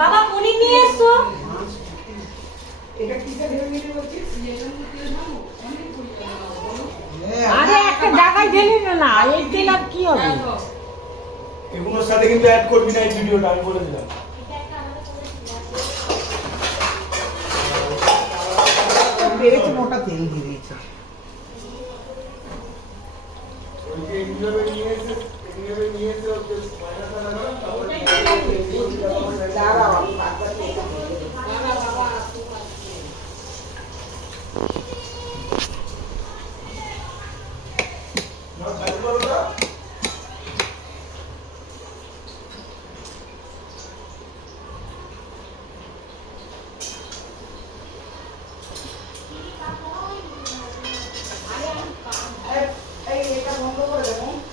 বাবা পনির নিয়ে এসো। এটা কি ঢেলে নিতে বলছিস? আরে একটা জায়গায় ঢেলে না, এই তেল আর কি হবে? এগুলোর সাথে কিন্তু অ্যাড করবি না এই ভিডিওটা, আমি বলে দিলাম। বেড়েছে, মোটা তেল দিয়ে দিয়েছে। ওই যে এইভাবে নিয়ে এসে ওকে পয়সা লাগানো